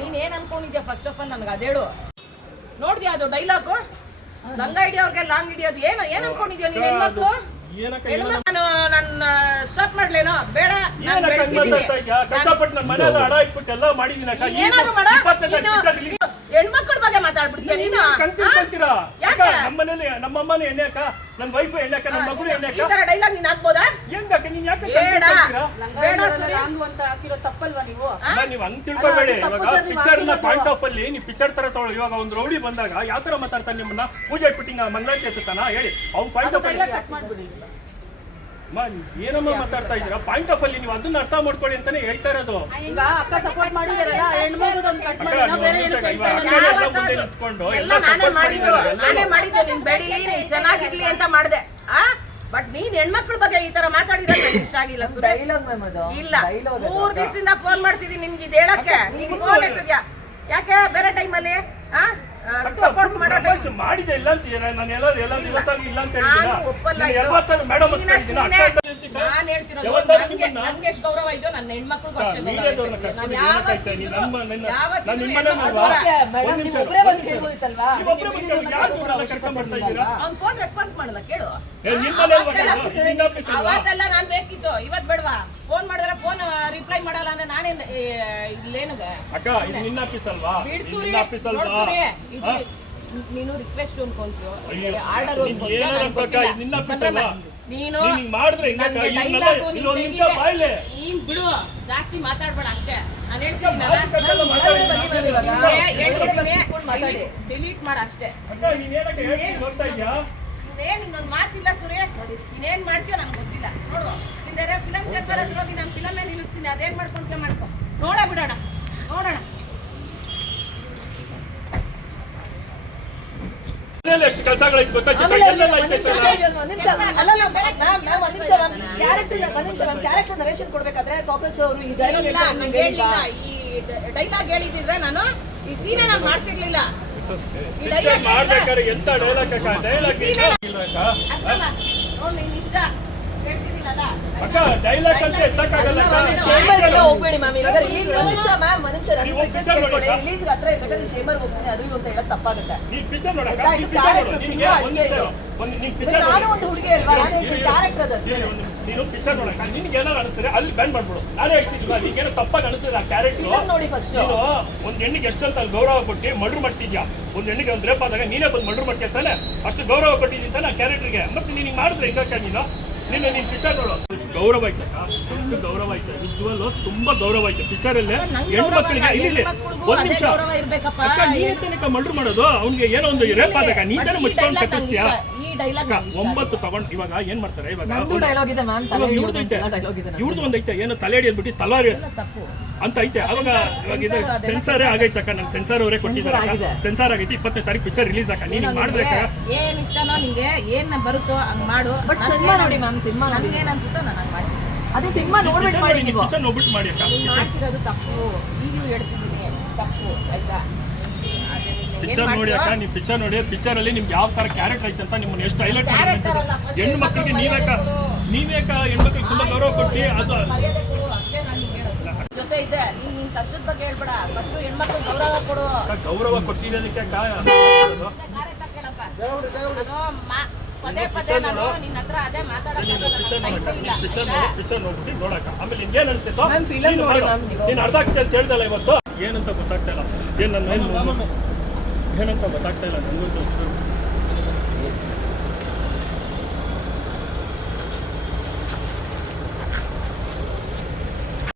ನೀನ್ ಏನ್ ಅನ್ಕೊಂಡಿದ್ಯಾ first of all ನನಗೆ ಅದೇಳು ನೋಡ್ದ್ಯಾ ಅದು ಡೈಲಾಗು ಲಂಗ ಹಿಡಿಯೋರ್ಗೆ ಲಾಂಗ್ ಹಿಡಿಯೋದು ಏನ್ ಅನ್ಕೊಂಡಿದ್ಯಾ ನೀನ್ ಹೆಣ್ಮಕ್ಳು ನನ್ನ ಸ್ಟಾಪ್ ಮಾಡ್ಲೇನೋ ಬೇಡ ಕಷ್ಟಪಟ್ಟು ನನ್ನ ಮನೆಯಲ್ಲ ಹಡ ಇಟ್ಬಿಟ್ಟು ಎಲ್ಲ ಮಾಡಿದೀನಿ ಹೆಣ್ಮಕ್ಳ ಬಗ್ಗೆ ಮಾತಾಡ್ಬಿಡ್ತೀಯ ನೀನು ನಮ್ಮನೇಲಿ ನಮ್ಮಮ್ಮನ ಎಣ್ಣೆಕ ನನ್ನ ವೈಫ್ ಎಣ್ಣೆಕ ನನ್ನ ಮಗಳು ಎಣ್ಣೆಕ ಈ ತರ ಡೈಲಾಗ್ ನೀನ್ ಹಾಕ್ಬೋದಾ ಹೆಂಗಾಕ ನೀನ್ ಯಾಕೆ ತಪ್ಪಲ್ವಾ ನೀವು ನೀವು ಹಂಗ್ ತಿಳ್ಕೊಬೇಡಿ ಇವಾಗ ಪಿಕ್ಚರ್ ನ ಪಾಯಿಂಟ್ ಆಫ್ ಅಲ್ಲಿ ನೀವು ಪಿಕ್ಚರ್ ತರ ತಗೊಳ್ಳಿ ಇವಾಗ ಒಂದು ರೌಡಿ ಬಂದಾಗ ಯಾವ ತರ ಮಾತಾಡ್ತಾನೆ ನಿಮ್ಮನ್ನ ಪೂಜೆ ಇಟ್ಬಿಟ್ಟು ಮಂಗಳಾರತಿ ಎತ್ತಾನ ಹೇಳಿ ಅವ್ನ ಪಾಯಿಂಟ್ ಆಫ್ ಅಲ್ಲಿ ಏನಮ್ಮ ಮಾತಾಡ್ತಾ ಇದ್ದೀರಾ ಪಾಯಿಂಟ್ ಆಫ್ ಅಲ್ಲಿ ನೀವು ಅದನ್ನ ಅರ್ಥ ಮಾಡ್ಕೊಳ್ಳಿ ಅಂತಾನೆ ಹೇಳ್ತಾ ಇರೋದು ಅಕ್ಕ ಸಪೋರ್ಟ್ ಮಾಡಿದಾರಲ್ಲ ನಾನೇ ಮಾಡಿದ್ದು ನಿನ್ ಬೆಳಿಲಿ ಚೆನ್ನಾಗಿರ್ಲಿ ಅಂತ ಮಾಡ್ದೆ ಬಟ್ ನೀನ್ ಹೆಣ್ಮಕ್ಳ ಬಗ್ಗೆ ಈ ತರ ಮಾತಾಡಿದ್ರೆ ಇಷ್ಟ ಆಗಿಲ್ಲ ಇಲ್ಲ 3 ದಿವಸದಿಂದ ಫೋನ್ ಮಾಡ್ತಿದ್ದೀನಿ ನಿಮ್ಗೆ ಇದು ಹೇಳಕ್ಕೆ ನೀನ್ ಫೋನ್ ಎತ್ತಿದ್ಯಾ ಯಾಕೆ ಬೇರೆ ಟೈಮಲ್ಲಿ ಸಪೋರ್ಟ್ ಮಾಡಿದೆ ಇಲ್ಲ ಅಂತ ನಾನು ಎಲ್ಲರೂ ಇವತ್ತಾಗಿ ಇಲ್ಲ ಅಂತ ಹೇಳಿಲ್ಲ ಮೇಡಮ್ ನಾನು ಹೇಳ್ತಿರೋದು ನನ್ಗೆ ಎಷ್ಟು ಗೌರವ ಇದೆಯೋ ನನ್ನ ಹೆಣ್ಮಕ್ಳಿಗೂ ಅವ್ನ್ ಫೋನ್ ರೆಸ್ಪಾನ್ಸ್ ಮಾಡಲ್ಲ ಕೇಳು ಅವತ್ತೆಲ್ಲ ನಾನ್ ಬೇಕಿತ್ತು ಇವತ್ ಬೇಡವಾ ಫೋನ್ ಮಾಡಿದ್ರೆ ಫೋನ್ ರಿಪ್ಲೈ ಮಾಡಲ್ಲ ಅಂದ್ರೆ ನಾನೇನ್ ಇಲ್ಲೇನುಗ ನೀನು ರಿಕ್ವೆಸ್ಟ್ ಅನ್ಕೊಂತೀಯೋ ಆರ್ಡರ್ ನೀನು ನೀನ್ ಬಿಡು ಜಾಸ್ತಿ ಮಾತಾಡ್ಬೇಡ ಅಷ್ಟೇ ನಾನು ಹೇಳ್ತೀನಿ ಡಿಲೀಟ್ ಮಾಡ ಅಷ್ಟೇ ಇನ್ನೊಂದು ಮಾತಿಲ್ಲ ಸುರೇಶ್ ನೀನೇನ್ ಮಾಡ್ತೀಯೋ ನಂಗೆ ಗೊತ್ತಿಲ್ಲ ನೋಡು ನಿಂದರೆ ಫಿಲಂ ಚೇಂಬರ್ ಹತ್ರ ಹೋಗಿ ನಾನು ಫಿಲಮೇ ನಿಲ್ಲಿಸ್ತೀನಿ ಅದೇನ್ ಮಾಡ್ಕೊಂತ ಮಾಡ್ಕೊ ಬಿಡೋಣ ಕೆಲಸಗಳೈತೆ ಗೊತ್ತಾ ಕ್ಯಾರೆಕ್ಟರ್ ನರೇಶನ್ ಕೊಡ್ಬೇಕಾದ್ರೆ ಕಾಕ್ರೋಚ್ ಅವರು ಈ ಡೈಲಾಗ್ ಹೇಳಿದ್ರೆ ನಾನು ಈ ಸೀನೆ ನಾನು ಮಾಡ್ತಿರ್ಲಿಲ್ಲ ಮಾಡ್ಬೇಕಾದ್ರೆ ಎಂತ ಡೈಲಾಗ್ ಇಷ್ಟ ಅಕ್ಕ ಡೈಲಾಗ್ ಅಂತ ಎತ್ತಕ್ಕಾಗಲ್ಲ ಚೇಂಬರ್ಗೆಲ್ಲ ಹೋಗ್ಬೇಡಿ ಮ್ಯಾಮ್ ಇವಾಗ ರಿಲೀಸ್ ರಿಲೀಸ್ ಹತ್ರ ಇರ್ಬೇಕಾದ್ರೆ ಚೇಂಬರ್ ಹೋಗ್ತೀನಿ ಅದು ಅಂತ ಹೇಳಕ್ ತಪ್ಪಾಗುತ್ತೆ ನಾನು ಒಂದು ಹುಡುಗಿ ಅಲ್ವಾ ಕ್ಯಾರೆಕ್ಟರ್ ಅದು ನೀನು ಪಿಕ್ಚರ್ ನೋಡಕ ನಿನ್ಗೆ ಏನಾರು ಅನಿಸಿದ್ರೆ ಅಲ್ಲಿ ಬ್ಯಾನ್ ಮಾಡ್ಬಿಡು ನಾನೇ ಹೇಳ್ತಿದ್ವಾ ನಿನ್ಗೇನೋ ತಪ್ಪಾಗಿ ಅನಿಸಿದ್ರೆ ಆ ಕ್ಯಾರೆಕ್ಟರ್ ನೋಡಿ ಫಸ್ಟ್ ನೀನು ಒಂದ್ ಹೆಣ್ಣಿಗೆ ಎಷ್ಟಂತ ಗೌರವ ಕೊಟ್ಟು ಮರ್ಡರ್ ಮಾಡ್ತಿದ್ಯಾ ಒಂದ್ ಹೆಣ್ಣಿಗೆ ಒಂದ್ ರೇಪ್ ಆದಾಗ ನೀನೇ ಬಂದು ಮರ್ಡರ್ ಮಾಡ್ತೀಯ ತಾನೆ ಅಷ್ಟು ಗೌರವ ಕೊಟ್ಟಿದ್ದೀನಿ ತಾನೆ ಆ ಕ್ಯಾರೆಕ್ಟರ್ಗೆ ಮತ್ತೆ ನೀನು ಮಾಡಿದ್ರೆ ಹೆಂಗಾಕ ನೀನು ಪಿಕ್ಚರ್ ನೋಡು ಗೌರವ ಐತೆ ಎಷ್ಟು ಗೌರವ ಐತೆ ನಿಜವಲ್ಲೂ ತುಂಬಾ ಗೌರವ ಐತೆ ಪಿಕ್ಚರ್ ಅಲ್ಲೇ ಹೆಣ್ಮಕ್ಳಿಗೆ ಇಲ್ಲಿ ಒಂದ್ ನಿಮಿಷ ಅಕ್ಕ ನೀನ್ ತನಕ ಮರ್ಡರ್ ಮಾಡೋದು ಅವ್ನಿಗೆ ಏನೋ ಒಂದು ರೇಪ್ ಆದಾಗ ನೀನ್ ತಾನೇ ಮುಚ್ಕೊಂಡು ಕಟ್ಟಿಸ್ತೀಯಾ 9 ತಗೊಂಡ್ ಇವಾಗ ಏನ್ ಮಾಡ್ತಾರೆ ಇವ್ರದ್ದು ಒಂದ್ ಐತೆ ಏನೋ ತಲೆ ಹಿಡಿದ್ಬಿಟ್ಟು ತಲಾರಿ ಅಂತ ಐತೆ ಅವಾಗ ಇವಾಗ ಸೆನ್ಸಾರೇ ಆಗೈತಕ್ಕ ನಂಗೆ ಸೆನ್ಸಾರ್ ಅವರೇ ಕೊಟ್ಟಿದ್ದಾರೆ ಸೆನ್ಸಾರ್ ಆಗೈತಿ 20ನೇ ತಾರೀಕು ಪಿಕ್ಚರ್ ರಿಲೀಸ್ ಆಗ ನೀನು ಮಾಡ್ಬೇಕಾ ಏನ್ ಇಷ್ಟನೋ ನಿಂಗೆ ಏನ್ ಬರುತ್ತೋ ಹಂಗ್ ಮಾಡು ಬಟ್ ಸಿನಿಮಾ ನೋಡಿ ಮ್ಯಾಮ್ ಸಿನಿಮಾ ನನಗೆ ಏನ್ ಅನ್ಸುತ್ತೋ ನಾನು ಹಂಗ್ ಮಾಡ್ತೀನಿ ಅದೇ ಸಿನಿಮಾ ನೋಡ್ಬಿಟ್ಟು ಮಾಡಿ ನೀವು ಪಿಕ್ಚರ್ ನೋಡ್ಬಿಟ್ಟು ಮಾಡಿ ಅಕ್ಕ ಮಾಡ್ತಿರೋದು ತಪ್ಪು ಈಗಲೂ ಹೇಳ್ತಿದ್ದೀನಿ ತಪ್ಪು ಆಯ್ತಾ ಪಿಕ್ಚರ್ ನೋಡಿ ಅಕ್ಕ ನೀವು ಪಿಕ್ಚರ್ ನೋಡಿ ಪಿಕ್ಚರ್ ಅಲ್ಲಿ ನಿಮ್ಗೆ ಯಾವ ತರ ಕ್ಯಾರೆಕ್ಟರ್ ಐತೆ ಅಂತ ನಿಮ್ಮನ್ನ ಎಷ್ಟು ಹೈಲೈಟ್ ಮಾಡಿ ಹೆಣ್ಣು ಮಕ್ಕಳಿಗೆ ನೀವೇಕ ಹೆಣ್ಮಕ್ಳಿಗೆ ತುಂಬಾ ಗೌರವ ಕೊಟ್ಟು ಅದು ಜೊತೆ ಇದೆ ನಿನ್ ಕಷ್ಟದ ಬಗ್ಗೆ ಹೇಳ್ಬೇಡ ಫಸ್ಟ್ ಹೆಣ್ಮಕ್ಳು ಗೌರವ ಕೊಡು ಗೌರವ ಕೊಟ್ಟಿರೋದಕ್ಕೆ ಪದೇ ಪದೇ ನಾನು ನಿನ್ನ ಹತ್ರ ಅದೇ ಪಿಕ್ಚರ್ ನೋಡ್ಬಿಟ್ಟು ನೋಡಕ್ಕ ಆಮೇಲೆ ನಿಮ್ಗೇನ್ ಅನ್ಸುತ್ತೋ ನೀನು ಅರ್ಧ ಆಗ್ತದೆ ಅಂತ ಹೇಳ್ದಲ್ಲ ಇವತ್ತು ಏನಂತ ಗೊತ್ತಾಗ್ತಾ ಇಲ್ಲ ಏನಂತ ಗೊತ್ತಾಗ್ತಾ ಇಲ್ಲ ನನಗಂತೂ